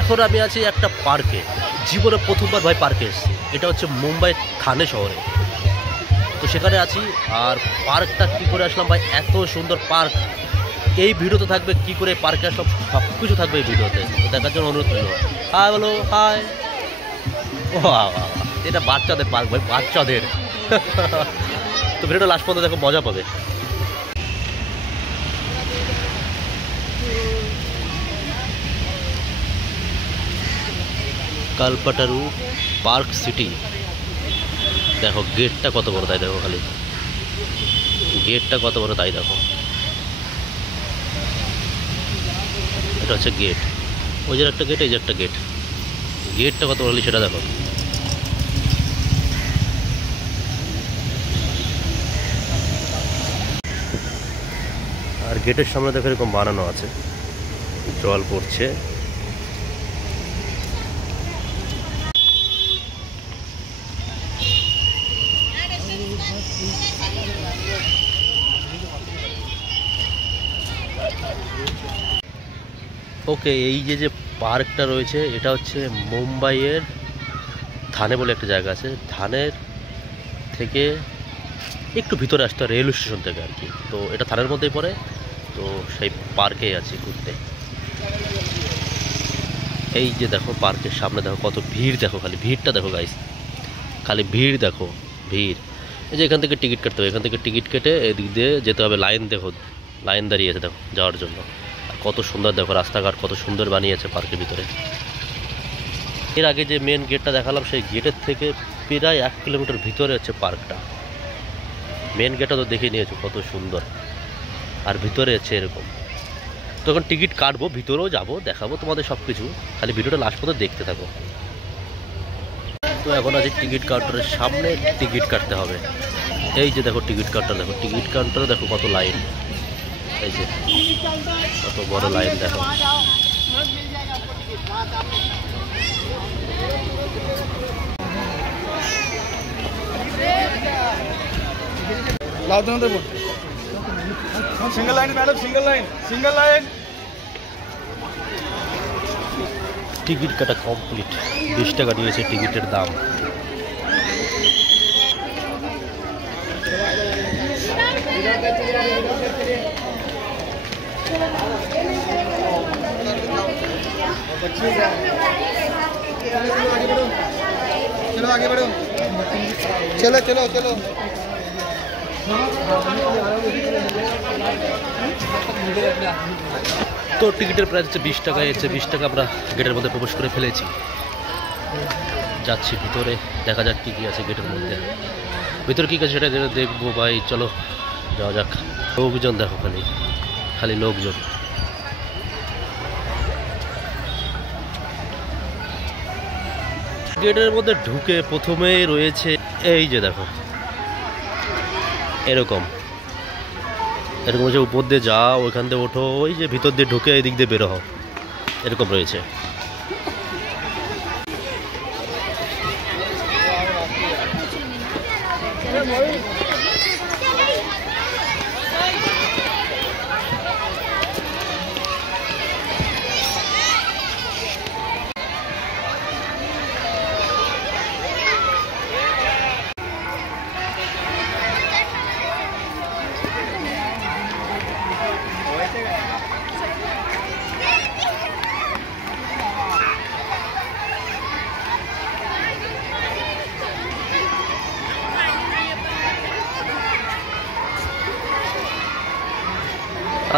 এখন আমি আছি একটা পার্কে, জীবনে প্রথমবার ভাই পার্কে এসেছি। এটা হচ্ছে মুম্বাই থানে শহরে, তো সেখানে আছি। আর পার্কটা কী করে আসলাম ভাই, এত সুন্দর পার্ক। এই ভিডিওতে থাকবে কী করে পার্কে আসলাম, সব কিছু থাকবে এই ভিডিওতে, দেখার জন্য অনুরোধ করবো। হাই বলো, হাই। ও এটা বাচ্চাদের পার্ক ভাই, বাচ্চাদের। তো ভিডিওটা লাস্ট পর্যন্ত দেখো, মজা পাবে। কালপাটারু পার্ক সিটি, দেখো গেটটা কত বড়, তাই দেখো, খালি গেটটা কত বড় তাই দেখো। এটা হচ্ছে গেট, ওই যে একটা গেট, এই যে একটা গেট। গেটটা কত বড় সেটা দেখো। আর গেটের সামনে দেখো এরকম বানানো আছে, জল পড়ছে। ওকে, এই যে পার্কটা রয়েছে এটা হচ্ছে মুম্বাইয়ের থানে বলে একটা জায়গা আছে, থানের থেকে একটু ভিতরে আসতে হয় রেল স্টেশন থেকে আর কি। তো এটা থানের মধ্যেই পড়ে, তো সেই পার্কেই আছি ঘুরতে। এই যে দেখো পার্কের সামনে দেখো কত ভিড়, দেখো খালি ভিড়টা দেখো গাইস, খালি ভিড় দেখো, ভিড়। এই যে এখান থেকে টিকিট কাটতে হবে, এখান থেকে টিকিট কেটে এদিক দিয়ে যেতে হবে। লাইন দেখো, লাইন দাঁড়িয়ে আছে দেখো যাওয়ার জন্য। আর কত সুন্দর দেখো রাস্তাঘাট, কত সুন্দর বানিয়েছে পার্কের ভিতরে। এর আগে যে মেন গেটটা দেখালাম, সেই গেটের থেকে প্রায় 1 কিলোমিটার ভিতরে হচ্ছে পার্কটা। মেন গেটটা তো দেখে নিয়েছো কত সুন্দর, আর ভিতরে আছে এরকম। তো এখন টিকিট কাটবো, ভিতরেও যাবো, দেখাবো তোমাদের সব কিছু, খালি ভিডিওটা লাস্ট পর্যন্ত দেখতে থাকো। তো এখন আছে টিকিট কাউন্টারের সামনে, টিকিট কাটতে হবে। এই যে দেখো টিকিট কাউন্টার, দেখো টিকিট কাউন্টারে দেখো কত লাইন, এই যে কত বড় লাইন দেখো। Single line madam, single line, single line. Ticket কাটা কমপ্লিট, 20 টাকা নিয়েছে টিকিটের দাম। चलो आगे बढ़ो, चलो चलो चलो। তো টিকিটের প্রাইস হচ্ছে 20 টাকা, এসে 20 টাকা আমরা গেটের মধ্যে প্রবেশ করে ফেলেছি। যাচ্ছি ভিতরে, দেখা যাক কী কী আছে গেটের মধ্যে। ভিতরে কী আছে সেটা দেখবো ভাই, চলো যাওয়া যাক। লোকজন দেখো, খালি খালি লোকজন। গেটের মধ্যে ঢুকে প্রথমেই রয়েছে এই যে দেখো, এরকম এরকম হচ্ছে উপর দিয়ে যাও, ওইখান দিয়ে ওঠো, ওই যে ভিতর দিয়ে ঢুকে এই দিক দিয়ে বেরো হও, এরকম রয়েছে।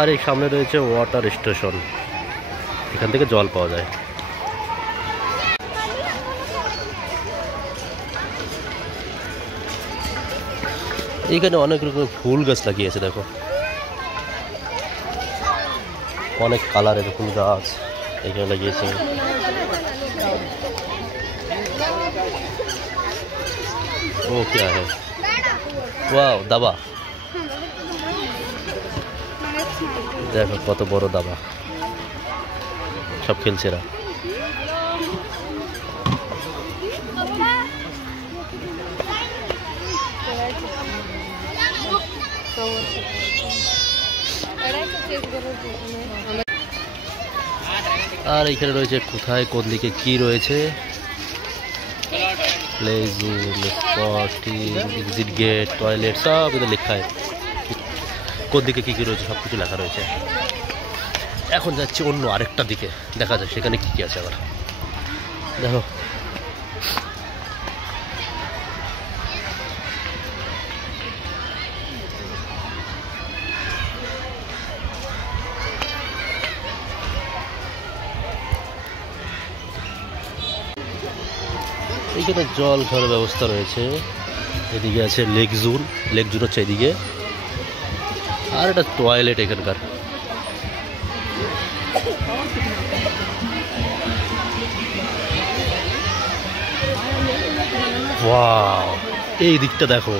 আর এই সামনে রয়েছে ওয়াটার স্টেশন, এখান থেকে জল পাওয়া যায়। এইখানে অনেক রকমের ফুল গাছ লাগিয়েছে দেখো, অনেক কালার এরকম গাছ এখানে লাগিয়েছে। ও क्या है, ওয়াও দাবা, দেখো কত বড় দাবা, সব খেলছে এরা। আর এখানে রয়েছে কোথায় কোন দিকে কি রয়েছে, play zone, spotting, exit gate, toilet সব এদের লেখা হয়, কোন দিকে কী কী রয়েছে সব কিছু লেখা রয়েছে। এখন যাচ্ছি অন্য আরেকটা দিকে, দেখা যায় সেখানে কী কী আছে আবার। দেখো এইখানে জল খাওয়ার ব্যবস্থা রয়েছে, এদিকে আছে লেক জোন, লেক জোন হচ্ছে এদিকে, আর একটা টয়লেট এখানকার। ওয়াও, এই দিকটা দেখো,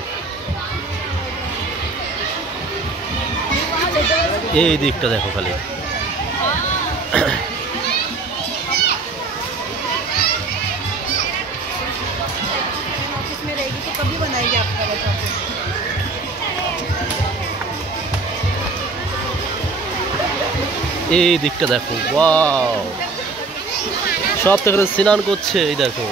এই দিকটা দেখো খালি। এই দিকটা দেখো, ওয়াও, সব তো এখানে স্নান করছে, এই দেখো।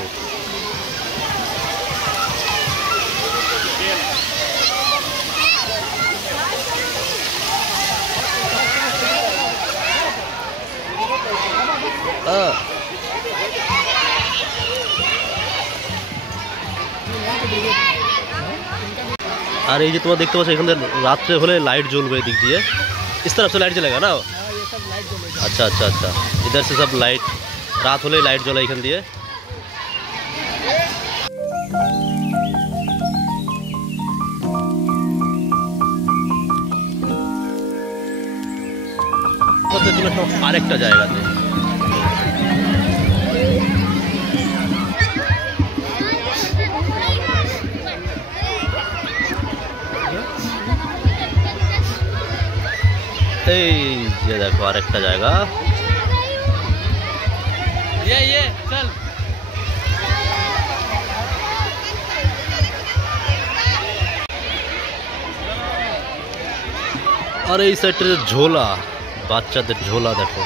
আর এই যে তোমার দেখতে পাচ্ছ এখানে রাত্রে হলে লাইট জ্বলবে এদিক দিয়ে, इस तरफ से लाइट जलेगा ना। अच्छा अच्छा अच्छा, इधर से सब लाइट रात होले लाइट জ্বলে এখান দিয়ে। আরেকটা জায়গাতে এই যে দেখো আরেকটা জায়গা, চল। আর এই সাইডটা ঝোলা, বাচ্চাদের ঝোলা দেখো,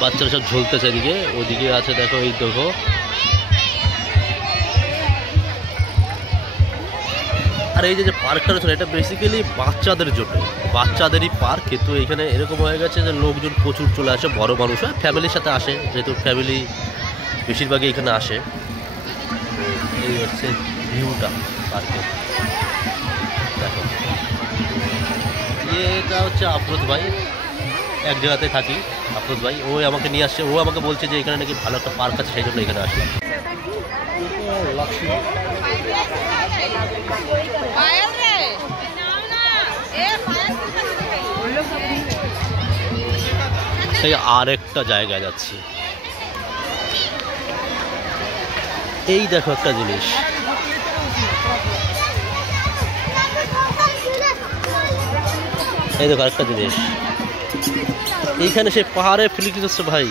বাচ্চারা সব ঝুলতেছে এদিকে, ওদিকে আছে দেখো, এই দেখো। আর এই যে পার্কটা রয়েছে এটা বেসিক্যালি বাচ্চাদের জন্য, বাচ্চাদেরই পার্ক, কিন্তু এখানে এরকম হয়ে গেছে যে লোকজন প্রচুর চলে আসে, বড় মানুষ হয়, ফ্যামিলির সাথে আসে, যেহেতু ফ্যামিলি বেশিরভাগই এখানে আসে। এই হচ্ছে ভিউটা পার্কে দেখো। এটা হচ্ছে আফরোজ ভাই, এক জায়গাতে থাকি, আফরোজ ভাই, ও আমাকে নিয়ে আসছে, ও আমাকে বলছে যে এখানে নাকি ভালো একটা পার্ক আছে, সেই জন্য এখানে আসলাম। সেই আরেকটা জায়গায় যাচ্ছি, এই দেখো একটা জিনিস, এই দেখো আরেকটা জিনিস, এইখানে সে পাহাড়ে ফিলিংস হচ্ছে ভাই,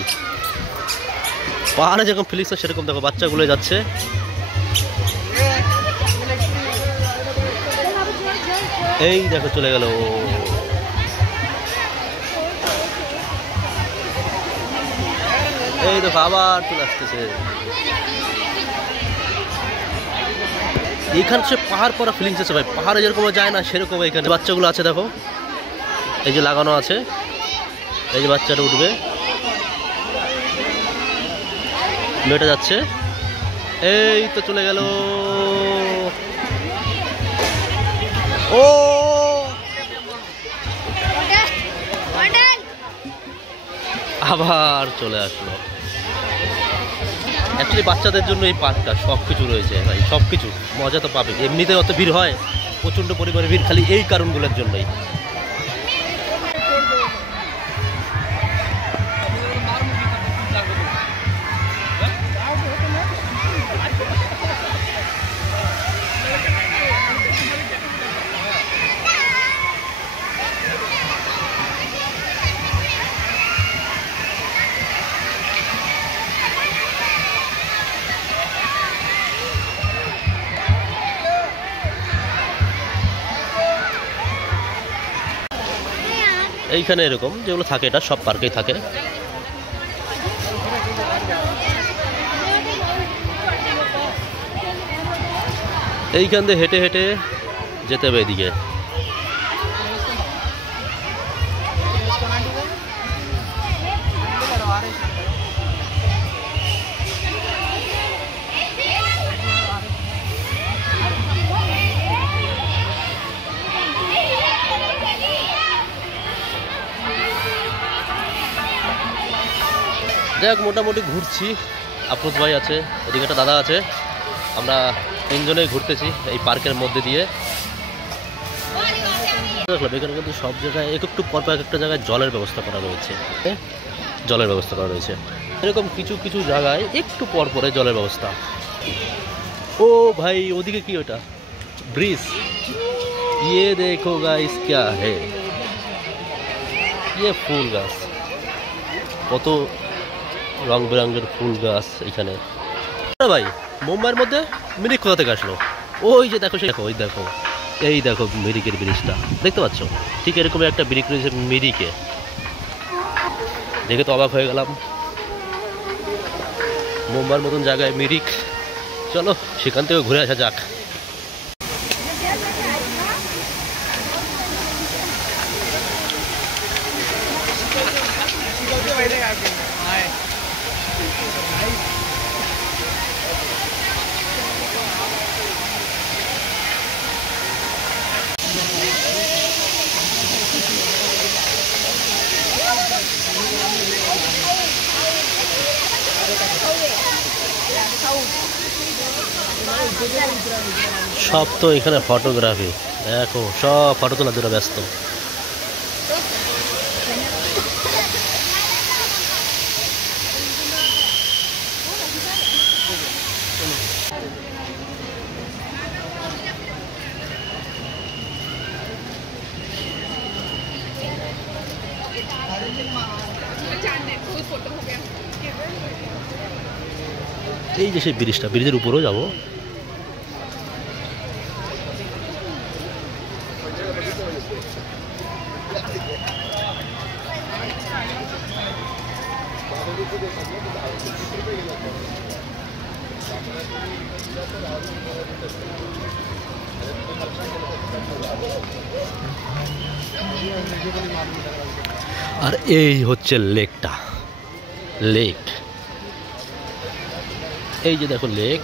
পাহাড়ে যেরকম ফিলিংস সেরকম দেখো বাচ্চাগুলো যাচ্ছে। এই দেখো চলে গেল, এই দেখো আবার চলে আসতেছে। এখানে সে পাহাড় পরা ফিলিংস আছে ভাই, পাহাড়ে যেরকম যায় না সেরকম এখানে বাচ্চাগুলো আছে দেখো, এই যে লাগানো আছে, এই যে বাচ্চাটা উঠবে, মেয়েটা যাচ্ছে, এই তো চলে গেল, ও আবার চলে আসলো। অ্যাকচুয়ালি বাচ্চাদের জন্য এই পার্কটা সব কিছু রয়েছে ভাই, সব কিছু মজা তো পাবে, এমনিতে অত ভিড় হয়, প্রচণ্ড পরিমাণে ভিড় খালি এই কারণগুলোর জন্যই। এইখানে এরকম যেগুলো থাকে, এটা সব পার্কেই থাকে। এইখান দিয়ে হেঁটে হেঁটে যেতে হবে এদিকে। দেখ মোটামুটি ঘুরছি, আফরোজ ভাই আছে, ওদিকে একটা দাদা আছে, আমরা তিনজনেই ঘুরতেছি এই পার্কের মধ্যে দিয়ে। দেখলাম এখানে কিন্তু সব জায়গায় একটু পরপর একটা জায়গায় জলের ব্যবস্থা করা রয়েছে, জলের ব্যবস্থা করা রয়েছে। এরকম কিছু কিছু জায়গায় একটু পর পরে জলের ব্যবস্থা। ও ভাই ওদিকে কি ওটা ব্রিজ, ये देखो गाइस क्या है, ये ফুল গাছ, কত রং বেরঙের ফুল গাছ এখানে। ভাই মুম্বাইয়ের মধ্যে মিরিক কোথা থেকে আসলো? ওই যে দেখো, দেখো ওই দেখো, এই দেখো মিরিকের ব্রিজটা দেখতে পাচ্ছ, ঠিক এরকম একটা ব্রিজ রয়েছে মিরিকে। দেখে তো অবাক হয়ে গেলাম, মুম্বাইয়ের মতন জায়গায় মিরিক। চলো সেখান থেকে ঘুরে আসা যাক। সব তো এখানে ফটোগ্রাফি, দেখো সব ফটো তোলার জন্য ব্যস্ত। এই যে সেই ব্রিজটা, ব্রিজের উপরেও যাবো। আর এই হচ্ছে লেকটা, লেক, এই যে দেখো লেক।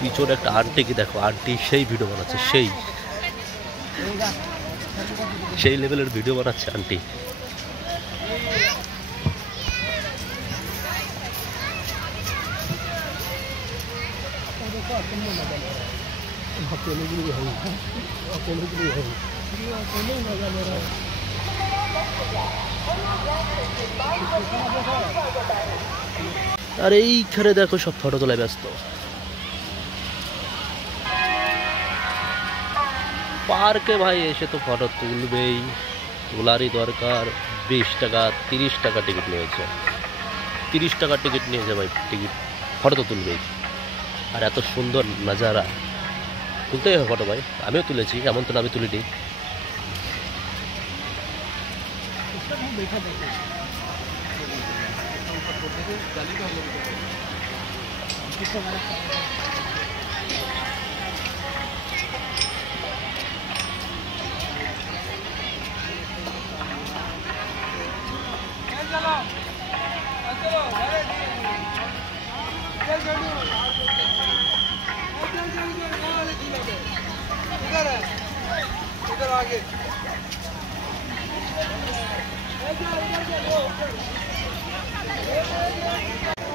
পিছনে একটা আন্টিকে দেখো, আন্টি সেই ভিডিও বানাচ্ছে, সেই লেভেলের ভিডিও বানাচ্ছে আন্টি। আর এইখানে দেখো সব ফটো তোলায় ব্যস্ত। পার্কে ভাই এসে তো ফটো তুলবেই, তোলারই দরকার। 20 টাকা 30 টাকা টিকিট নিয়েছে, 30 টাকা টিকিট নিয়েছে ভাই, টিকিট ফটো তো তুলবেই। আর এত সুন্দর নাজারা, তুলতেই হবে ফটো ভাই। আমিও তুলেছি, এমন তো আমি তুলিনি। इधर आगे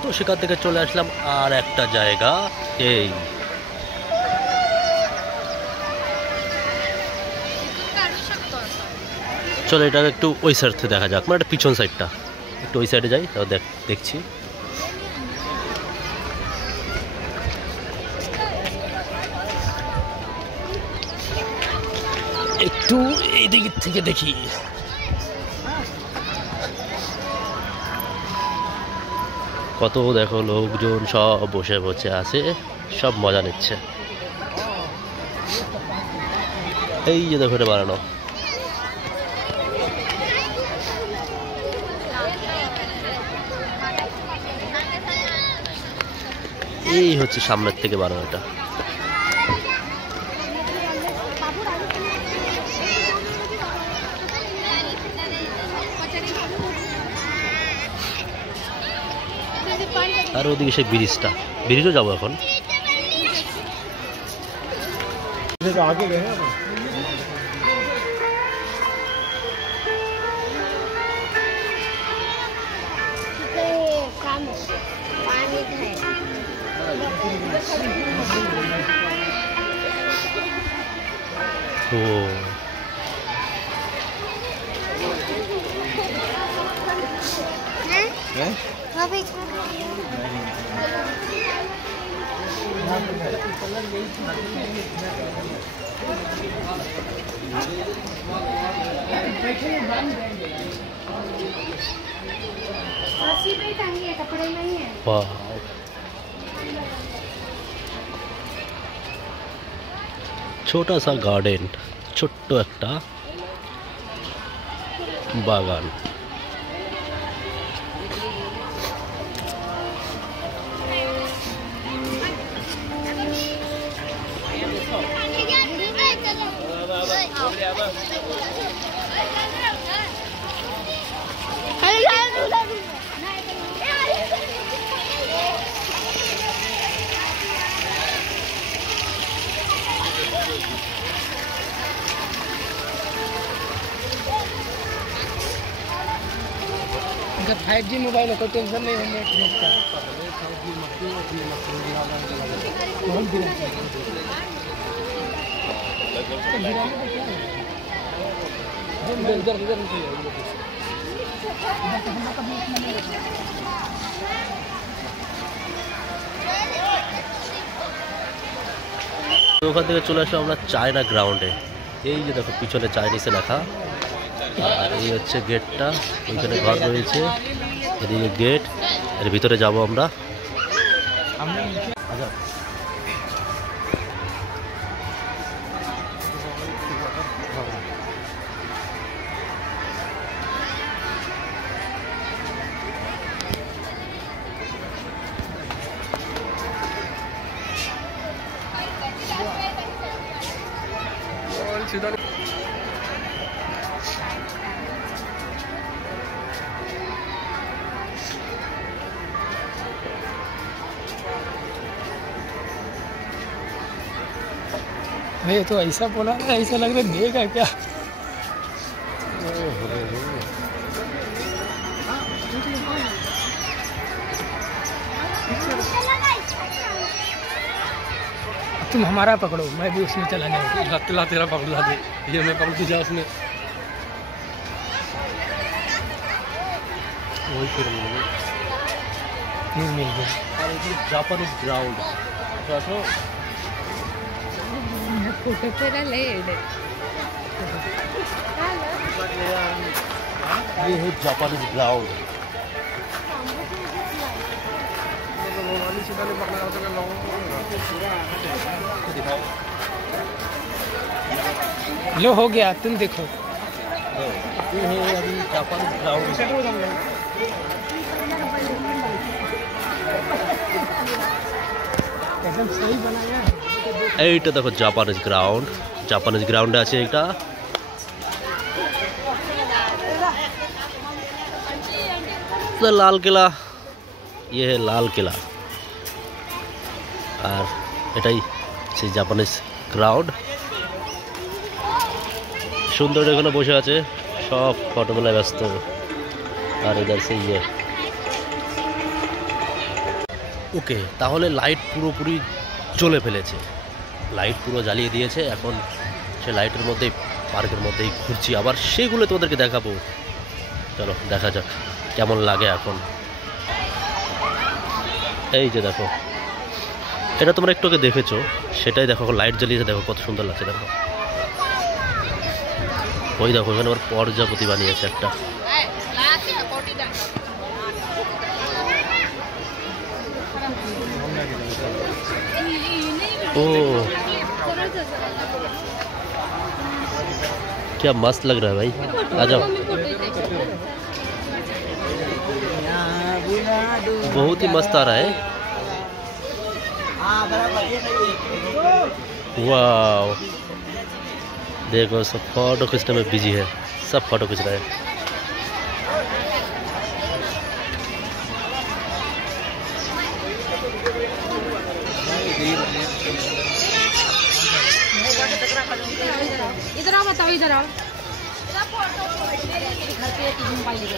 তো সেখান থেকে চলে আসলাম আর একটা জায়গা, এই চলো এটা একটু ওই সাইড থেকে দেখা যাক, মানে এটা পিছন সাইডটা, একটু ওই সাইডে যাই, তাও দেখছি। একটু এই দিক থেকে দেখি, কত দেখো লোকজন সব বসে বসে আছে, সব মজা নিচ্ছে। এই যে দেখো এটা বানানো, এই হচ্ছে সামনের থেকে বানানোটা। আর ওদিকে সেই ব্রিজটা, ব্রিজও যাবো এখন। आगे गए हैं ओ कपड़े नहीं है। वाह, छोटा सा गार्डन, ছোট্ট একটা বাগান। इनका 5G मोबाइल है, कोई टेंशन नहीं है नेट का। তো ওখান থেকে চলে আসলাম আমরা চায়না গ্রাউন্ডে। এই যে দেখো পিছনে চাইনিজে লেখা, আর এই হচ্ছে গেটটা, ওইখানে ঘর রয়েছে, এদিকে গেট, এর ভিতরে যাব আমরা। আচ্ছা भाई तो ऐसा बोला ना, ऐसा लग रहा है देगा क्या। तुम हमारा पकड़ो, मैं भी उसमें चला जाऊँ। ला तेरा पकड़ा दे, ये मैं पकड़ के जा उसमें। वही फिर मिल गया। जापानीज ग्राउंड, फोटो तेरा ले ये है जापानीज ग्राउंड। लो हो गया, तुम देखो। ये है अभी जापानीज ग्राउंड। एकदम सही बनाया है। এইটা দেখো জাপানিজ গ্রাউন্ড, জাপানিজ গ্রাউন্ডে আছে এটা। লাল কিলা, ইয়ে হে লাল কিলা, আর এটাই সেই জাপানিজ গ্রাউন্ড। সুন্দর এখানে বসে আছে, সব ফটো তোলায় ব্যস্ত। আর এদের সেই ইয়ে ওকে, তাহলে লাইট পুরোপুরি জ্বলে ফেলেছে, লাইট পুরো জ্বালিয়ে দিয়েছে। এখন সে লাইটের মধ্যেই পার্কের মধ্যেই ঘুরছি, আবার সেগুলো তোমাদেরকে দেখাবো। চলো দেখা যাক কেমন লাগে এখন। এই যে দেখো, এটা তোমরা একটু আগে দেখেছো, সেটাই দেখো লাইট জ্বালিয়েছে, দেখো কত সুন্দর লাগছে। দেখো ওই দেখো এখানে আবার প্রজাপতি বানিয়েছে একটা। ओ क्या मस्त लग रहा है भाई, आ जाओ। बहुत ही मस्त आ रहा है। वाह, देखो सब फोटो खींचने में बिजी है, सब फोटो खींच रहा है। इधर आओ, बताओ इधर आओ।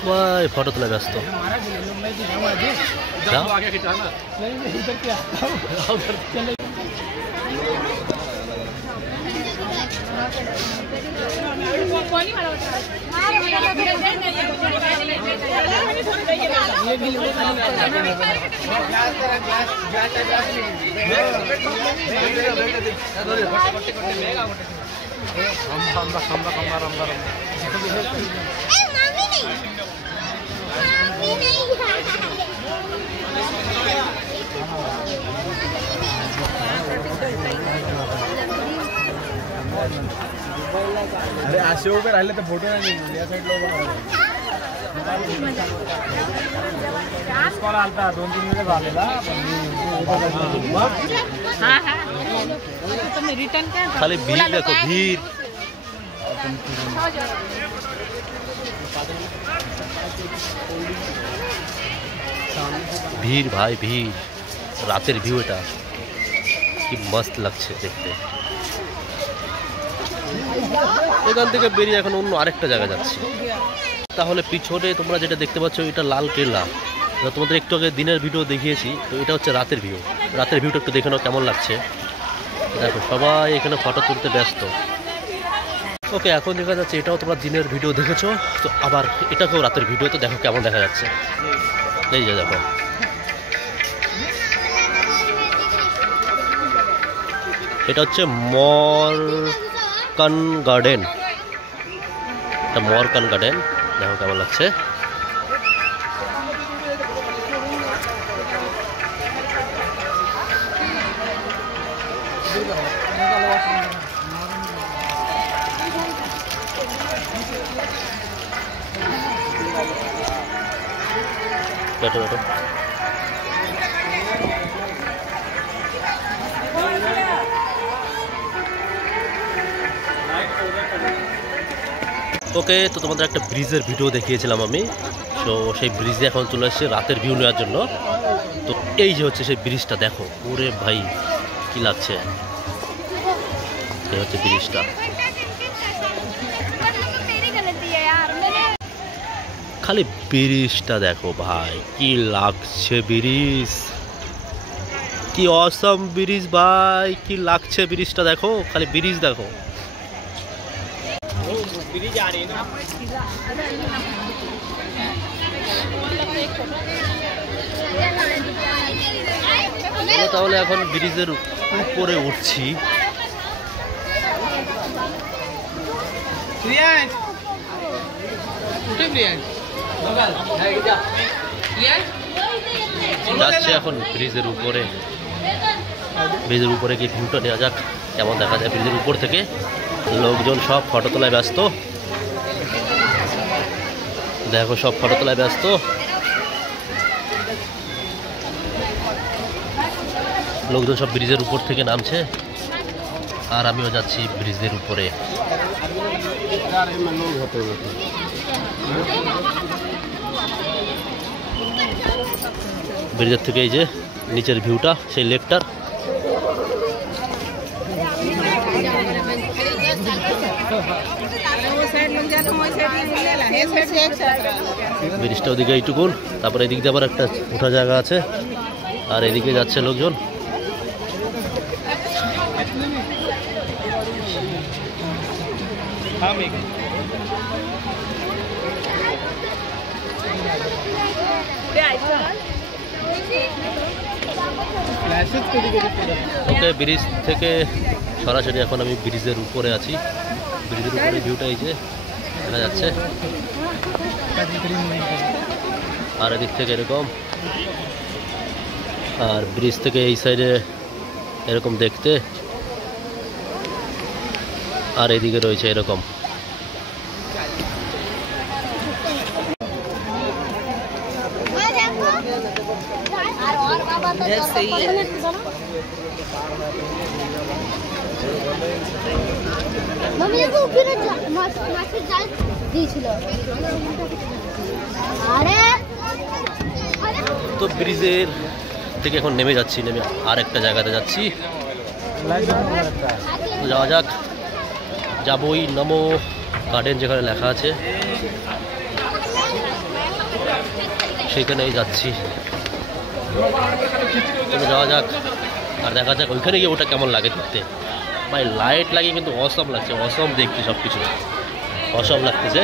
वाह, फोटो तुला व्यस्त अरे असे उभे राहिले तर फोटो नाही निघणार, या साईडला उभं राहिलं. कॉल आलता 2-3 मिनिट झालेला, पण तुमने रिटर्न क्या खाली भीड़ देखो, भीड़ भीड़ भाई भीड़। রাতের ভিউ, এটা কি মস্ত লাগছে দেখতে। এখান থেকে বেরিয়ে এখন অন্য আরেকটা জায়গা যাচ্ছি। তাহলে পিছনে তোমরা যেটা দেখতে পাচ্ছ, এটা লাল কেল্লা। তোমাদের একটু আগে দিনের ভিডিও দেখিয়েছি, তো এটা হচ্ছে রাতের ভিউ। রাতের ভিউটা একটু দেখে নাও কেমন লাগছে। দেখো সবাই এখানে ফটো তুলতে ব্যস্ত। ওকে, এখন দেখা যাচ্ছে এটাও তোমরা দিনের ভিডিও দেখেছো, তো আবার এটাকেও রাতের ভিডিও, তো দেখো কেমন দেখা যাচ্ছে। এই যে দেখো, এটা হচ্ছে মরকান গার্ডেন। এটা মরকান গার্ডেন, দেখো কেমন লাগছে। बैठो बैठो। ওকে, তো তোমাদের একটা ব্রিজের ভিডিও দেখিয়েছিলাম আমি, তো সেই ব্রিজে এখন চলে এসেছে রাতের ভিউ নেওয়ার জন্য। তো এই যে হচ্ছে সেই ব্রিজটা, দেখো ওরে ভাই কি লাগছে। এই হচ্ছে ব্রিজটা, খালি ব্রিজটা দেখো ভাই কি লাগছে। ব্রিজ কি অসম ব্রিজ ভাই, কি লাগছে ব্রিজটা দেখো, খালি ব্রিজ দেখো। তাহলে এখন ব্রিজের উপরে উঠছি। যাচ্ছে এখন ব্রিজের উপরে। ব্রিজের উপরে গিয়ে ভিউটা নেওয়া যাক কেমন দেখা যায় ব্রিজের উপর থেকে। লোকজন সব ফটো তোলায় ব্যস্ত, দেখো সব ফটো তোলায় ব্যস্ত। লোকজন সব ব্রিজের উপর থেকে নামছে, আর আমিও যাচ্ছি ব্রিজের উপরে। ব্রিজের থেকে এই যে নিচের ভিউটা, সেই লেকটার। ব্রিজটা ওদিকে এইটুকুন, তারপরে এদিক দিয়ে আবার একটা ওঠা জায়গা আছে, আর এদিকে যাচ্ছে লোকজন। ওকে, ব্রিজ থেকে সরাসরি এখন আমি ব্রিজের উপরে আছি। ব্রিজের উপরে ভিউটা এই যে দেখা যাচ্ছে, আর এদিক থেকে এরকম, আর ব্রিজ থেকে এই সাইডে এরকম দেখতে, আর এদিকে রয়েছে এরকম। তো ব্রিজের থেকে এখন নেমে যাচ্ছি, নেমে আর একটা জায়গাতে যাচ্ছি। যাওয়া যাক, যাবই নমো গার্ডেন যেখানে লেখা আছে সেইখানেই যাচ্ছি। যাওয়া যাক আর দেখা যাক ওইখানে গিয়ে ওটা কেমন লাগে দেখতে। ভাই লাইট লাগিয়ে কিন্তু অসম লাগছে, অসম দেখতে, সব কিছু অসম লাগতেছে।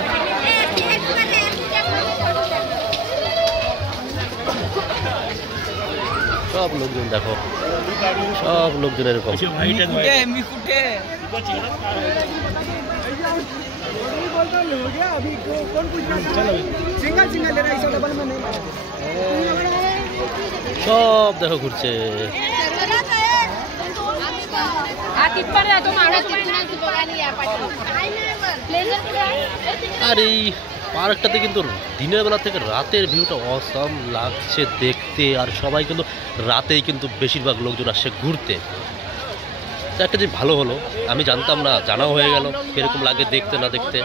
সব লোকজন দেখো, সব লোকজন এরকম। সব দেখো ঘুরছে। আর এই পার্কটাতে কিন্তু দিনের বেলা থেকে রাতের ভিউটা অসাম লাগছে দেখতে। আর সবাই কিন্তু রাতেই কিন্তু বেশিরভাগ লোকজন আসছে ঘুরতে। একটা যে ভালো হলো, আমি জানতাম না, জানাও হয়ে গেল কিরকম লাগে দেখতে না দেখতে।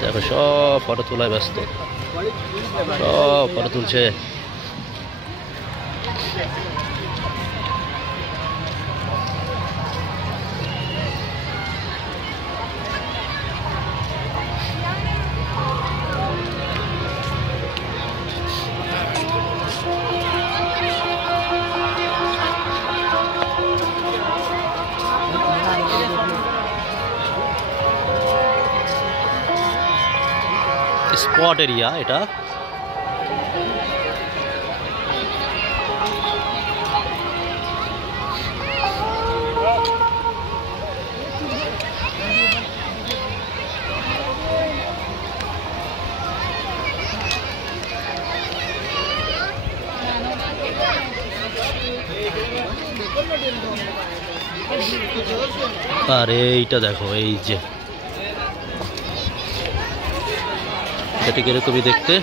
দেখো সব ফটো তোলায় ব্যস্ত, সব ফটো তুলছে। স্পট এরিয়া এটা। আর এইটা দেখো, এই যে ঠিক এরকমই দেখতে।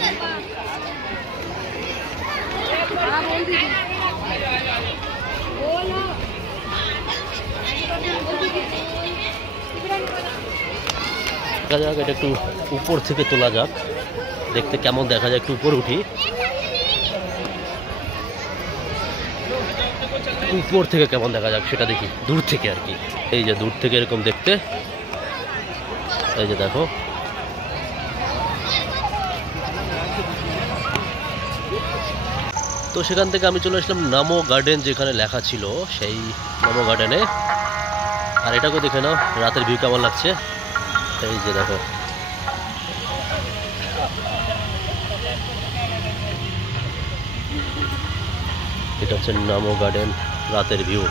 দেখা যাক, এটা একটু উপর থেকে তোলা যাক, দেখতে কেমন দেখা যায়। একটু উপরে উঠি, উপর থেকে কেমন দেখা যাক সেটা দেখি, দূর থেকে আর কি। এই যে দূর থেকে এরকম দেখতে, এই যে দেখো। তো সেখান থেকে আমি চলে আসলাম নমো গার্ডেন, যেখানে লেখা ছিল সেই নমো গার্ডেনে। আর এটাকেও দেখে নাও রাতের ভিউ কেমন লাগছে। এই যে দেখো, এটা হচ্ছে নমো গার্ডেন রাতের ভিউ।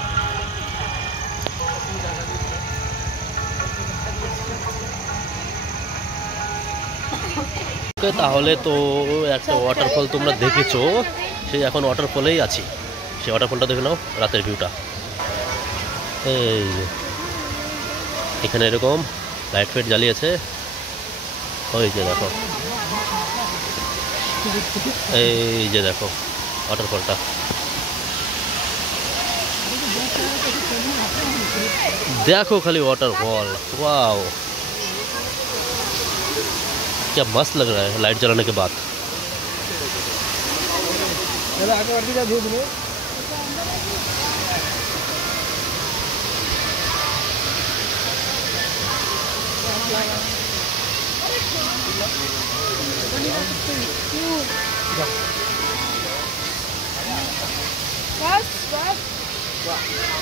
তাহলে তো একটা ওয়াটারফল তোমরা দেখেছো, সেই এখন ওয়াটারফলেই আছি। সেই ওয়াটারফলটা দেখে নাও, রাতের ভিউটা। এই এখানে এরকম লাইট ফাইট জ্বালিয়েছে, ওই যে দেখো, এই যে দেখো ওয়াটারফলটা। देखो खाली वाटरफॉल, वाओ क्या मस्त लग रहा है लाइट जलाने के बाद।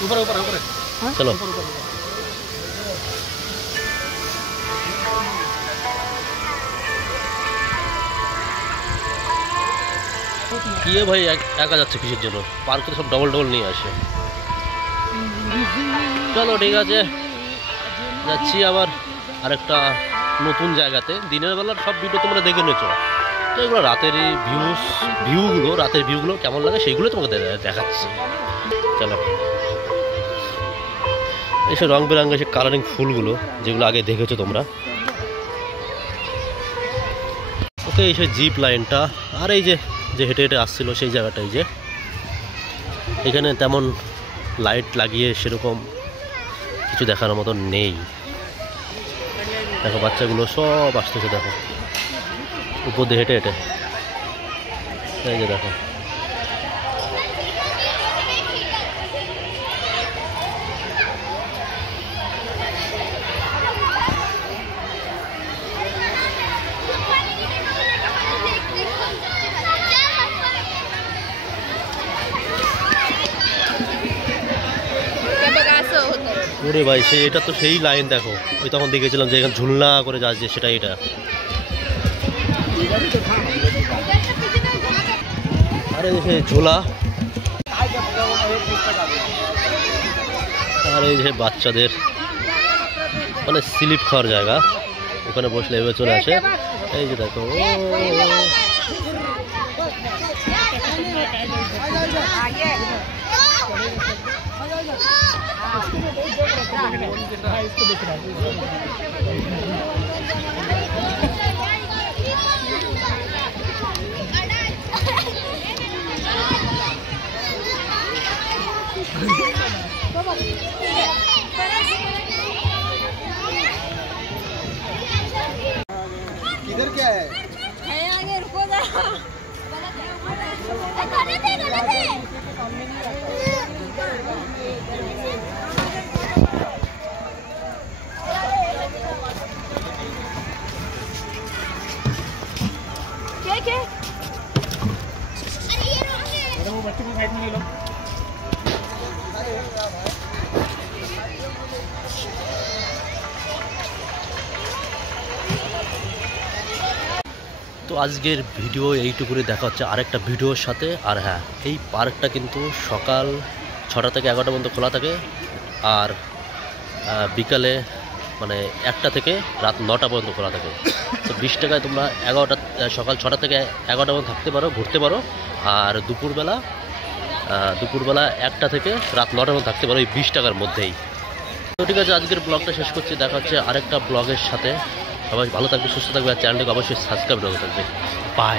ऊपर ऊपर ऊपर चलो কি ভাই একা যাচ্ছে কিসের জন্য? পার্কে সব ডবল ডবল নিয়ে আসে। চলো ঠিক আছে, যাচ্ছি আবার আরেকটা নতুন জায়গাতে। দিনের বেলার সব ভিডিও তোমরা দেখে নিয়েছো, তো এগুলো রাতের রাতের ভিউগুলো কেমন লাগে সেইগুলো তোমাকে দেখাচ্ছি। চলো, এইসব রং বেরঙের সে কালারিং ফুলগুলো যেগুলো আগে দেখেছো তোমরা। ওকে, এই সেই জিপ লাইনটা, আর এই যে হেঁটে হেঁটে আসছিল সেই জায়গাটাই, যে এখানে তেমন লাইট লাগিয়ে সেরকম কিছু দেখার মতো নেই। দেখো বাচ্চাগুলো সব আসতেছে, দেখো উপর দিয়ে হেঁটে হেঁটে, এই যে দেখো। ওরে ভাই, এটা তো সেই লাইন দেখো, ওই তখন দেখেছিলাম যে এখানে ঝুলনা করে যাচ্ছে, সেটা এটা। আরে দেখে ঝোলা, আর এই যে বাচ্চাদের মানে স্লিপ খাওয়ার জায়গা, ওখানে বসলে এভাবে চলে আসে। এই যে দেখো, किधर क्या है? आगे रुको जरा। क्या वो बच्चे को साइड में ले लो। তো আজকের ভিডিও এইটুকুনি, দেখা হচ্ছে আরেকটা ভিডিওর সাথে। আর হ্যাঁ, এই পার্কটা কিন্তু সকাল 6টা থেকে 11টা পর্যন্ত খোলা থাকে, আর বিকালে মানে 1টা থেকে রাত 9টা পর্যন্ত খোলা থাকে। তো 20 টাকায় তোমরা সকাল 6টা থেকে 11টা পর্যন্ত থাকতে পারো, ঘুরতে পারো। আর দুপুরবেলা 1টা থেকে রাত 9টা পর্যন্ত থাকতে পারো এই 20 টাকার মধ্যেই। তো ঠিক আছে, আজকের ব্লগটা শেষ করছি। দেখা হচ্ছে আরেকটা ব্লগের সাথে। সবাই ভালো থাকবে, সুস্থ থাকবে, আর চ্যানেলটাকে অবশ্যই সাবস্ক্রাইব করে থাকবে। বাই।